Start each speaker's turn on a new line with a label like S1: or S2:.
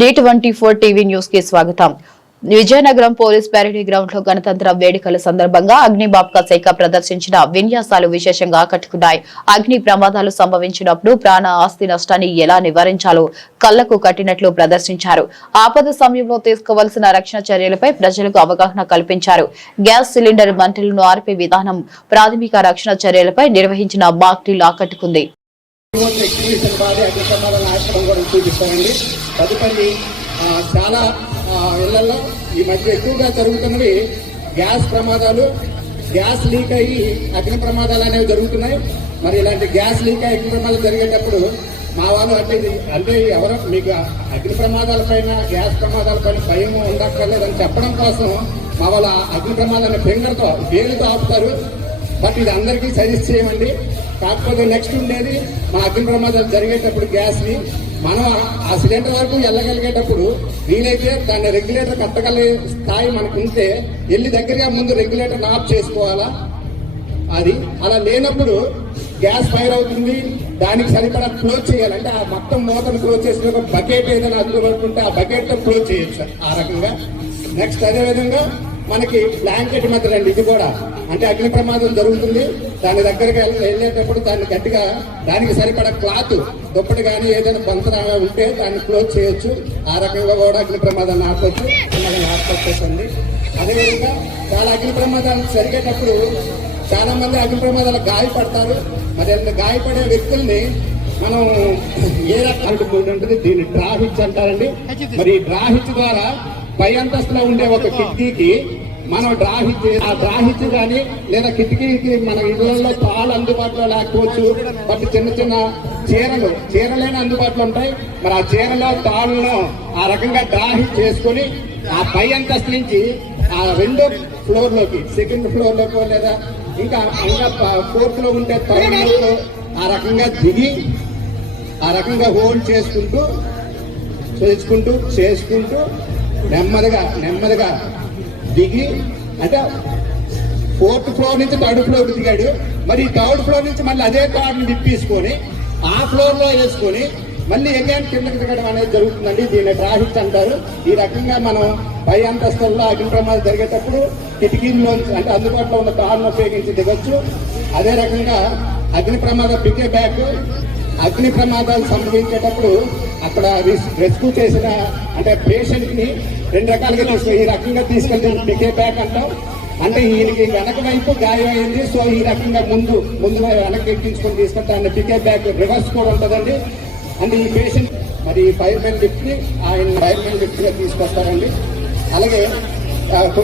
S1: D twenty four TV న్యూస్కి స్వాగతం. Vizianagaram police parody గ్రౌండ్లో గణతంత్ర వేడుకల సందర్భంగా అగ్నిబాప్కా శాఖ ప్రదర్శించిన విన్యాసాలు విశేషంగా ఆకట్టుకున్నాయి. అగ్ని ప్రమాదాలు సంభవించినప్పుడు ప్రాణ ఆస్తి నష్టాన్ని ఎలా నివారించాలో కళ్ళకు కట్టినట్లు ప్రదర్శించారు. ఆపద సమయంలో తీసుకోవాల్సిన రక్షణ చర్యలపై ప్రజలకు అవగాహన కల్పించారు. గ్యాస్ సిలిండర్ మంటలను ఆర్పే విధానం ప్రాథమిక రక్షణ చర్యలపై నిర్వహించిన మాక్ డ్రిల్ ఆకట్టుకుంది.
S2: రిమోట్ ఎగ్జిబిషన్ బాడీ అగ్ని ఆశ్రమం కూడా చూపిస్తామండి తదుపరి చాలా ఇళ్ళలో ఈ మధ్య ఎక్కువగా జరుగుతున్నవి గ్యాస్ ప్రమాదాలు. గ్యాస్ లీక్ అయ్యి అగ్ని ప్రమాదాలు అనేవి జరుగుతున్నాయి. మరి ఇలాంటి గ్యాస్ లీక్ అయ్యి అగ్ని ప్రమాదాలు జరిగేటప్పుడు మా వాళ్ళు అంటే అంటే ఎవరో మీకు అగ్ని ప్రమాదాల పైన గ్యాస్ ప్రమాదాల పైన భయం ఉండక్కర్లేదని చెప్పడం కోసం మా వాళ్ళ అగ్ని ప్రమాదాన్ని ఫింగర్తో వేలుతో ఆపుతారు. బట్ ఇది అందరికీ సజెస్ట్ చేయమండి. కాకపోతే నెక్స్ట్ ఉండేది మన అగ్ని ప్రమాదాలు జరిగేటప్పుడు గ్యాస్ని. మనం ఆ- సిలిండర్ వరకు వెళ్ళగలిగేటప్పుడు వీలైతే దాన్ని రెగ్యులేటర్ కట్టగలిగే స్థాయి మనకు ఉంటే వెళ్ళి దగ్గరగా ముందు రెగ్యులేటర్ ఆఫ్ చేసుకోవాలా? అది అలా లేనప్పుడు గ్యాస్ ఫైర్ అవుతుంది. దానికి సరిపడా క్లోజ్ చేయాలంటే ఆ మొత్తం మూతను క్లోజ్ చేసిన ఒక బకెట్ ఏదైనా అందుకుంటే ఆ బకెట్తో క్లోజ్ చేయొచ్చు ఆ రకంగా. నెక్స్ట్ అదే విధంగా మనకి బ్లాంకెట్ మెథడ్ అండి ఇది కూడా. అంటే అగ్ని ప్రమాదం జరుగుతుంది. దాని దగ్గరికి వెళ్ళ- వెళ్ళేటప్పుడు దాన్ని గట్టిగా దానికి సరిపడా క్లాత్ దుప్పటి కానీ ఏదైనా బంతరాగా ఉంటే దాన్ని క్లోజ్ చేయొచ్చు. ఆ రకంగా కూడా అగ్ని ప్రమాదాన్ని ఆపచ్చు. ఆపచ్చండి అదేవిధంగా చాలా అగ్ని ప్రమాదాలు జరిగేటప్పుడు చాలా మంది అగ్ని ప్రమాదాలు గాయపడతారు. మరి అంత గాయపడే వ్యక్తుల్ని మనం ఏ రకాలు ఉంటుంది దీన్ని డ్రాహిచ్ అంటారండి. మరి ఈ డ్రాహిచ్ ద్వారా పై అంతస్తులో ఉండే ఒక కిటికీకి మనం డ్రాహిచ్ ఆ డ్రాహిచ్ కానీ లేదా కిటికీకి మన ఇళ్ళలో పాలు అందుబాటులో లేకపోవచ్చు. బట్ చిన్న చిన్న చీరలు చీరలైన అందుబాటులో ఉంటాయి. మరి ఆ చీరలో తాళ్ళను ఆ రకంగా డ్రాహిచ్ చేసుకొని ఆ పై అంతస్తు నుంచి ఆ రెండో ఫ్లోర్లోకి సెకండ్ ఫ్లోర్లోకి లేదా ఇంకా ఇంకా ఫోర్త్లో ఉండే థర్డ్ ఆ రకంగా దిగి ఆ రకంగా హోల్డ్ చేసుకుంటూ చేసుకుంటూ చేసుకుంటూ నెమ్మదిగా నెమ్మదిగా. దిగి అంటే ఫోర్త్ ఫ్లోర్ నుంచి థర్డ్ ఫ్లోర్ దిగాడు. మరి థర్డ్ ఫ్లోర్ నుంచి మళ్ళీ అదే తాడుని తిప్పేసుకొని ఆ ఫ్లోర్లో వేసుకొని మళ్ళీ ఎగైన్ కిందకి దిగడం అనేది జరుగుతుందండి. దీన్ని ట్రాఫిక్ అంటారు. ఈ రకంగా మనం పై అంతస్తుల్లో అగ్ని ప్రమాదం జరిగేటప్పుడు కిటికీల్లో అంటే అందుబాటులో ఉన్న కార్ను ఉపయోగించి దిగొచ్చు. అదే రకంగా అగ్ని ప్రమాద పికే బ్యాక్ అగ్ని ప్రమాదాలు సంభవించేటప్పుడు అక్కడ రెస్క్యూ చేసిన అంటే పేషెంట్ని రెండు రకాలుగా తీసుకు ఈ రకంగా తీసుకెళ్తే పికే బ్యాక్ అంటాం. అంటే ఈయనకి వెనక వైపు గాయం అయింది సో ఈ రకంగా ముందు ముందు వెనక్కి ఎక్కించుకొని తీసుకుంటే ఆయన పికే బ్యాక్ రివర్స్ కూడా ఉంటుందండి. అంటే ఈ పేషెంట్ మరి ఫైర్ మ్యాన్ లిఫ్ట్ని ఆయన ఫైర్ మ్యాన్ లిఫ్ట్గా తీసుకొస్తారండి. అలాగే